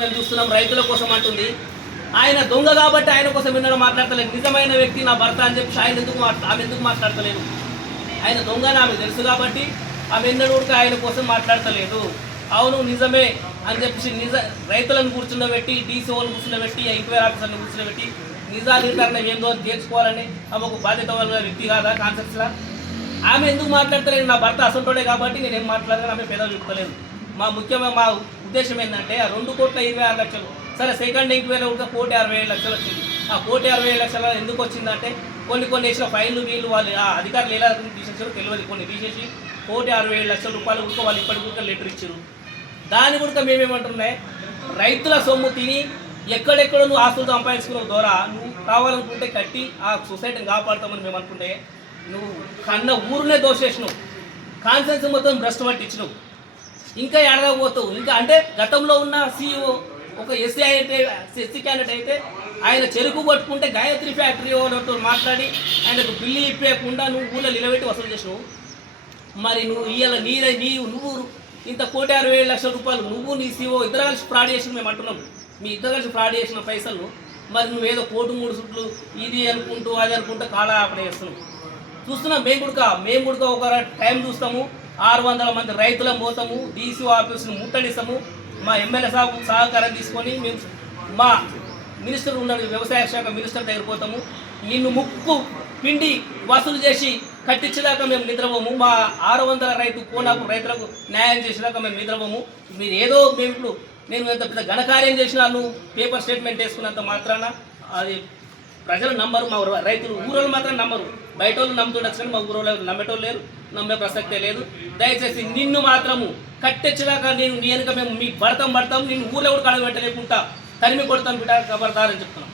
మేము చూస్తున్నాం రైతుల కోసం అంటుంది. ఆయన దొంగ కాబట్టి ఆయన కోసం విన్నడం మాట్లాడతలేదు. నిజమైన వ్యక్తి నా భర్త అని చెప్పి ఆమె ఎందుకు మాట్లాడతలేదు? ఆయన దొంగ అని ఆమె తెలుసు కాబట్టి ఆమె ఎన్నడూ ఆయన కోసం మాట్లాడతలేదు. అవును నిజమే అని చెప్పేసి రైతులను కూర్చుండబెట్టి, డీసీఓలను కూర్చుండబెట్టి, ఎంక్వైరీ ఆఫీసర్ని కూర్చుండబెట్టి నిజా నిర్ధారణ ఏందో తీర్చుకోవాలని ఆమె ఒక బాధ్యత వల్ల వ్యక్తి కాదా కాన్సెప్ట్స్లా? ఆమె ఎందుకు మాట్లాడతలేదు? నా భర్త అసంటోడే కాబట్టి నేనేం మాట్లాడతాను, ఆమె పెదవి చెప్తలేదు. మా ఉద్దేశం ఏంటంటే ఆ 2,26,00,000 సరే సెకండ్ ఎంక్వైరీ కూడా 1,60,000 వచ్చింది. ఆ 1,60,000 ఎందుకు వచ్చిందంటే కొన్ని వేసిన ఫైన్లు వీళ్ళు వాళ్ళు ఆ అధికారులు ఎలా తీసేసారో తెలియదు. కొన్ని తీసేసి 1,60,000 కూడా వాళ్ళు ఇప్పటికి కూడా లెటర్ ఇచ్చారు. దాని కూడా మేమేమంటున్నాయి, రైతుల సొమ్ము తిని ఎక్కడెక్కడ నువ్వు ఆస్తులు సంపాదించుకున్న ద్వారా నువ్వు కావాలనుకుంటే కట్టి ఆ సొసైటీని కాపాడుతామని మేము అనుకుంటే నువ్వు కన్న ఊరునే దోషేసినావు, కాన్సెన్స్ మొత్తం భ్రష్టు పట్టించినావు. ఇంకా ఎడగబోతావు. ఇంకా అంటే గతంలో ఉన్న సీఈఓ ఒక ఎస్సీ క్యాండిడేట్ అయితే ఆయన చెరుకు పట్టుకుంటే గాయత్రి ఫ్యాక్టరీ ఓనర్తో మాట్లాడి ఆయనకు బిల్లు ఇప్పేయకుండా నువ్వు ఊళ్ళో నిలబెట్టి వసూలు చేసినావు. మరి నువ్వు ఇవాళ నువ్వు ఇంత 1,60,000 రూపాయలు నువ్వు నీ సీఓ ఇద్దరు కలిసి ఫ్రాడ్ చేసిన మేము అంటున్నాం. మీ ఇద్దరు కలిసి ఫ్రాడ్ చేసిన పైసలు మరి నువ్వేదో 3 సుట్లు ఇది అనుకుంటూ అది అనుకుంటూ కాలయాపన చేస్తున్నావు. చూస్తున్నాం. మేము కూడా ఒక టైం చూస్తాము. 600 మంది రైతులను పోతాము, డీసీ ఆఫీసును ముట్టడిస్తాము. మా ఎమ్మెల్యే సహకారం తీసుకొని మేము మా మినిస్టర్ ఉన్నాడు, వ్యవసాయ శాఖ మినిస్టర్ దగ్గర పోతాము. నిన్ను ముక్కు పిండి వసూలు చేసి కట్టించేదాకా మేము నిద్రపోము. మా 600 కోనాపు రైతులకు న్యాయం చేసేదాకా మేము నిద్రపోము. మీరు ఏదో నేను ఎంత పెద్ద ఘనకార్యం చేసినా నువ్వు పేపర్ స్టేట్మెంట్ వేసుకున్నంత మాత్రాన అది ప్రజలు నమ్మరు. మా రైతులు ఊరోళ్ళు మాత్రం నమ్మరు. బయట వాళ్ళు నమ్ముతుండొచ్చు కానీ మా ఊరోళ్ళు నమ్మేటోళ్ళు లేరు, నమ్మే ప్రసక్తే లేదు. దయచేసి నిన్ను మాత్రము కట్టెచ్చదాకా నేను మేము మీ పడతాం నిన్ను ఊళ్ళో కూడా కడగబెట్టలేకుండా తరిమి కొడతాం బిడ్డ ఖబర్దారని చెప్తున్నాం.